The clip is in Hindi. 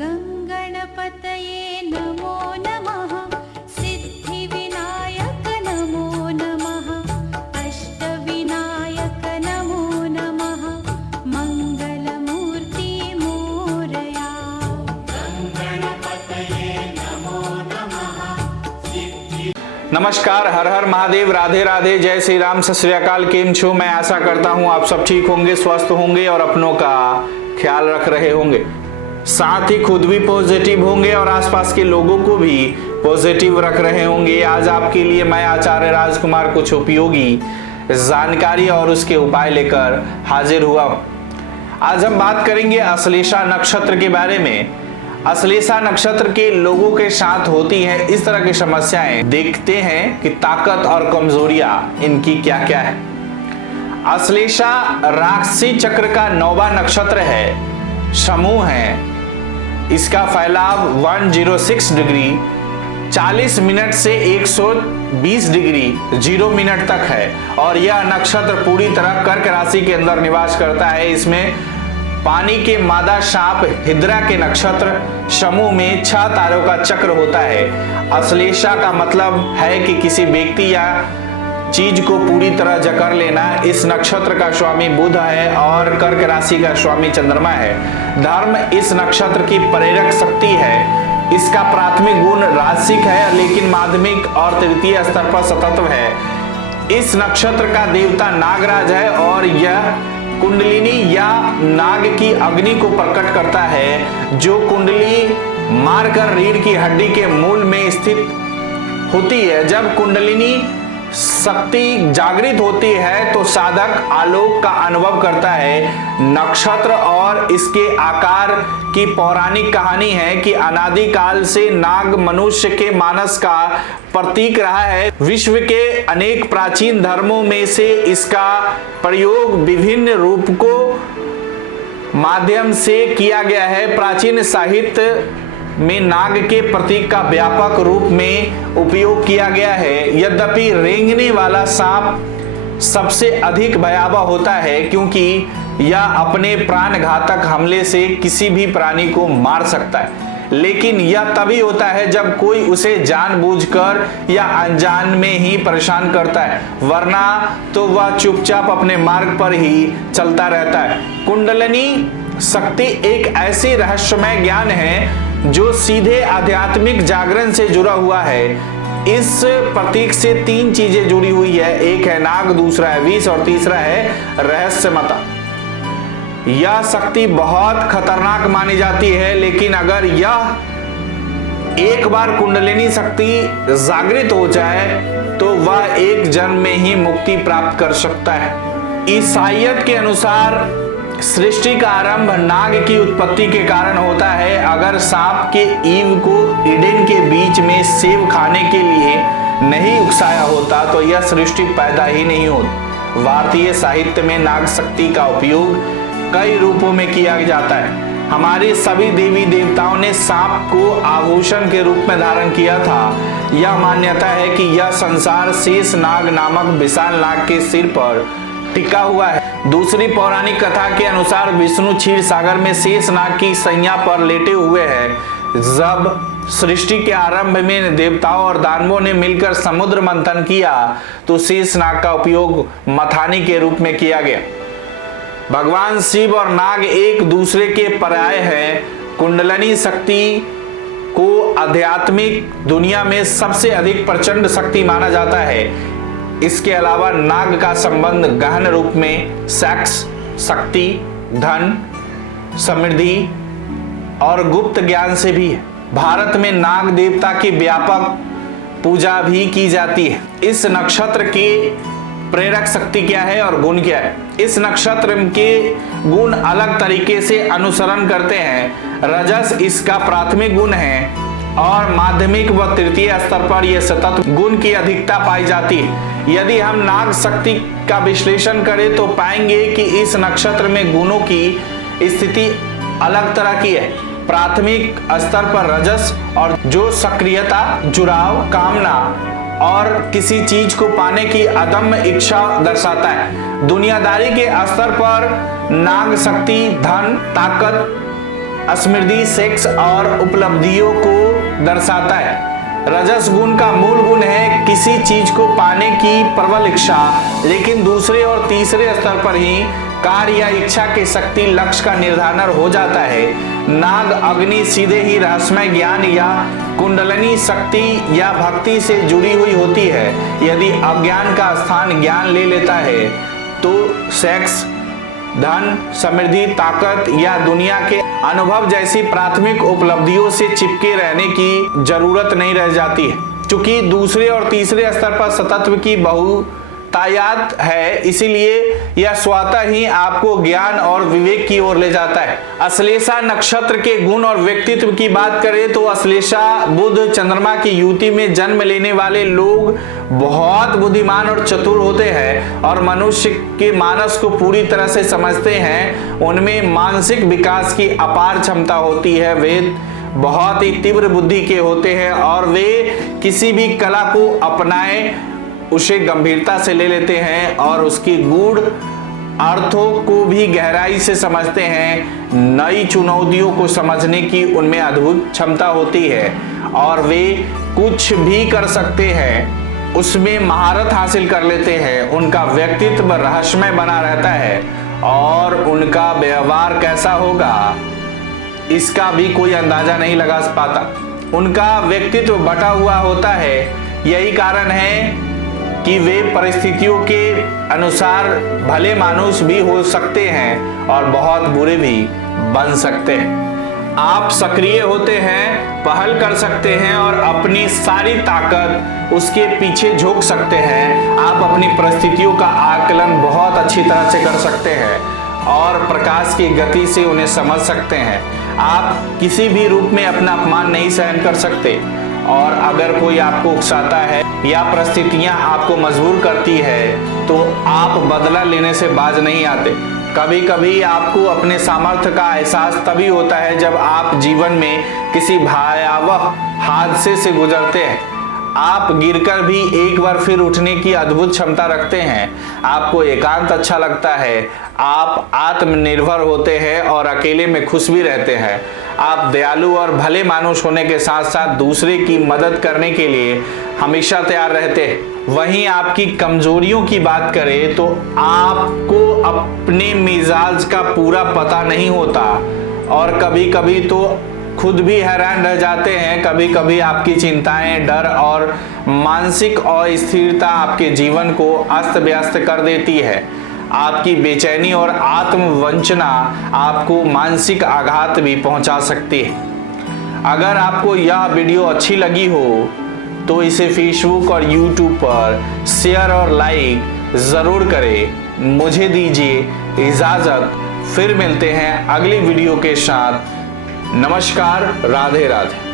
गंगणपतये नमो नमः, सिद्धिविनायक नमो नमः, अष्टविनायक नमो नमः, मंगलमूर्ति मोरया। गंगणपतये नमो नमः। नमस्कार, हर हर महादेव, राधे राधे, जय श्री राम, सत श्री अकाल। केम छो? मैं आशा करता हूँ आप सब ठीक होंगे, स्वस्थ होंगे और अपनों का ख्याल रख रहे होंगे, साथ ही खुद भी पॉजिटिव होंगे और आसपास के लोगों को भी पॉजिटिव रख रहे होंगे। आज आपके लिए मैं आचार्य राजकुमार कुछ उपयोगी जानकारी और उसके उपाय लेकर हाजिर हुआ हूँ। आज हम बात करेंगे अश्लेषा नक्षत्र के बारे में। अश्लेषा नक्षत्र के लोगों के साथ होती हैं इस तरह की समस्याएं। देखते हैं कि ताकत और कमजोरियां इनकी क्या क्या है। अश्लेषा राशि चक्र का 9वां नक्षत्र है, समूह है। इसका फैलाव 106 डिग्री 40 मिनट से 120 डिग्री 0 मिनट तक है और यह नक्षत्र पूरी तरह कर्क राशि के अंदर निवास करता है। इसमें पानी के मादा सांप हिद्रा के नक्षत्र समूह में 6 तारों का चक्र होता है। अश्लेषा का मतलब है कि किसी व्यक्ति या चीज को पूरी तरह जकड़ लेना। इस नक्षत्र का स्वामी बुध है और कर्क राशि का स्वामी चंद्रमा है। धर्म इस नक्षत्र की प्रेरक शक्ति है। इसका प्राथमिक गुण राशिक है, लेकिन माध्यमिक और तृतीय स्तर पर सतत्व है। इस नक्षत्र का देवता नागराज है और यह कुंडलिनी या नाग की अग्नि को प्रकट करता है, जो कुंडली मारकर रीढ़ की हड्डी के मूल में स्थित होती है। जब कुंडलिनी शक्ति जागृत होती है तो साधक आलोक का अनुभव करता है। नक्षत्र और इसके आकार की पौराणिक कहानी है कि अनादि काल से नाग मनुष्य के मानस का प्रतीक रहा है। विश्व के अनेक प्राचीन धर्मों में से इसका प्रयोग विभिन्न रूपकों माध्यम से किया गया है। प्राचीन साहित्य में नाग के प्रतीक का व्यापक रूप में उपयोग किया गया है। यद्यपि रेंगने वाला सांप सबसे अधिक भयावह होता है, क्योंकि यह अपने प्राणघातक हमले से किसी भी प्राणी को मार सकता है। लेकिन यह तभी होता है जब कोई उसे जानबूझकर या अनजान में ही परेशान करता है, वरना तो वह चुपचाप अपने मार्ग पर ही चलता रहता है। कुंडलिनी शक्ति एक ऐसी रहस्यमय ज्ञान है जो सीधे आध्यात्मिक जागरण से जुड़ा हुआ है। इस प्रतीक से 3 चीजें जुड़ी हुई है। एक है नाग, दूसरा है विष और तीसरा है रहस्यमता। यह शक्ति बहुत खतरनाक मानी जाती है, लेकिन अगर यह एक बार कुंडलिनी शक्ति जागृत हो जाए तो वह एक जन्म में ही मुक्ति प्राप्त कर सकता है। ईसाईयत के अनुसार सृष्टि का आरंभ नाग की उत्पत्ति के कारण होता है। अगर सांप के ईव को ईडन के बीच में सेब खाने के लिए नहीं उकसाया होता तो यह सृष्टि पैदा ही नहीं होती। भारतीय साहित्य में नाग शक्ति का उपयोग कई रूपों में किया जाता है। हमारे सभी देवी देवताओं ने सांप को आभूषण के रूप में धारण किया था। यह मान्यता है कि यह संसार शेष नाग नामक विशाल नाग के सिर पर टिका हुआ है। दूसरी पौराणिक कथा के अनुसार विष्णु क्षीर सागर में शेष नाग की सैया पर लेटे हुए हैं। जब सृष्टि के आरंभ में देवताओं और दानवों ने मिलकर समुद्र मंथन किया तो शेष नाग का उपयोग मथानी के रूप में किया गया। भगवान शिव और नाग एक दूसरे के पर्याय हैं। कुंडलिनी शक्ति को आध्यात्मिक दुनिया में सबसे अधिक प्रचंड शक्ति माना जाता है। इसके अलावा नाग का संबंध गहन रूप में सेक्स, शक्ति, धन, समृद्धि और गुप्त ज्ञान से भी है। भारत में नाग देवता की व्यापक पूजा भी की जाती है। इस नक्षत्र की प्रेरक शक्ति क्या है और गुण क्या है? इस नक्षत्र के गुण अलग तरीके से अनुसरण करते हैं। रजस इसका प्राथमिक गुण है और माध्यमिक व तृतीय स्तर पर यह सतत गुण की अधिकता पाई जाती है। यदि हम नाग शक्ति का विश्लेषण करें तो पाएंगे कि इस नक्षत्र में गुणों की स्थिति अलग तरह की है। प्राथमिक स्तर पर रजस और जो सक्रियता, जुड़ाव, कामना और किसी चीज को पाने की अदम्य इच्छा दर्शाता है। दुनियादारी के स्तर पर नाग शक्ति धन, ताकत, स्मृति, सेक्स और उपलब्धियों को दर्शाता है। रजस गुण का मूल गुण है किसी चीज को पाने की प्रबल इच्छा, लेकिन दूसरे और तीसरे स्तर पर ही कार्य या इच्छा की शक्ति लक्ष्य का निर्धारण हो जाता है। नाग अग्नि सीधे ही रहस्यमय ज्ञान या कुंडलिनी शक्ति या भक्ति से जुड़ी हुई होती है। यदि अज्ञान का स्थान ज्ञान ले लेता है तो सेक्स, धन, समृद्धि, ताकत या दुनिया के अनुभव जैसी प्राथमिक उपलब्धियों से चिपके रहने की जरूरत नहीं रह जाती है। क्योंकि दूसरे और तीसरे स्तर पर सतत्व की बहुतायत है, इसीलिए यह स्वतः ही आपको ज्ञान और विवेक की ओर ले जाता है। अश्लेषा नक्षत्र के गुण और व्यक्तित्व की बात करें तो अश्लेषा बुध चंद्रमा की युति में जन्म लेने वाले लोग बहुत बुद्धिमान और चतुर होते हैं और मनुष्य के मानस को पूरी तरह से समझते हैं। उनमें मानसिक विकास की अपार क्षमता होती है। वे बहुत ही तीव्र बुद्धि के होते हैं और वे किसी भी कला को अपनाए उसे गंभीरता से ले लेते हैं और उसकी गूढ़ अर्थों को भी गहराई से समझते हैं। नई चुनौतियों को समझने की उनमें अद्भुत क्षमता होती है और वे कुछ भी कर सकते हैं, उसमें महारत हासिल कर लेते हैं। उनका व्यक्तित्व रहस्यमय बना रहता है और उनका व्यवहार कैसा होगा इसका भी कोई अंदाजा नहीं लगा पाता। उनका व्यक्तित्व बटा हुआ होता है। यही कारण है कि वे परिस्थितियों के अनुसार भले मानुष भी हो सकते हैं और बहुत बुरे भी बन सकते हैं। आप सक्रिय होते हैं, पहल कर सकते हैं और अपनी सारी ताकत उसके पीछे झोंक सकते हैं। आप अपनी परिस्थितियों का आकलन बहुत अच्छी तरह से कर सकते हैं और प्रकाश की गति से उन्हें समझ सकते हैं। आप किसी भी रूप में अपना अपमान नहीं सहन कर सकते और अगर कोई आपको उकसाता है या परिस्थितियां आपको मजबूर करती है तो आप बदला लेने से बाज नहीं आते। कभी कभी आपको अपने सामर्थ्य का एहसास तभी होता है जब आप जीवन में किसी भयावह हादसे से गुजरते हैं। आप गिरकर भी एक बार फिर उठने की अद्भुत क्षमता रखते हैं। आपको एकांत अच्छा लगता है। आप आत्मनिर्भर होते हैं और अकेले में खुश भी रहते हैं। आप दयालु और भले मानुष होने के साथ साथ दूसरे की मदद करने के लिए हमेशा तैयार रहते हैं। वहीं आपकी कमजोरियों की बात करें तो आपको अपने मिजाज का पूरा पता नहीं होता और कभी कभी तो खुद भी हैरान रह जाते हैं। कभी कभी आपकी चिंताएं, डर और मानसिक अस्थिरता आपके जीवन को अस्त व्यस्त कर देती है। आपकी बेचैनी और आत्मवंचना आपको मानसिक आघात भी पहुंचा सकती है। अगर आपको यह वीडियो अच्छी लगी हो तो इसे फेसबुक और यूट्यूब पर शेयर और लाइक जरूर करें। मुझे दीजिए इजाजत, फिर मिलते हैं अगली वीडियो के साथ। नमस्कार, राधे राधे।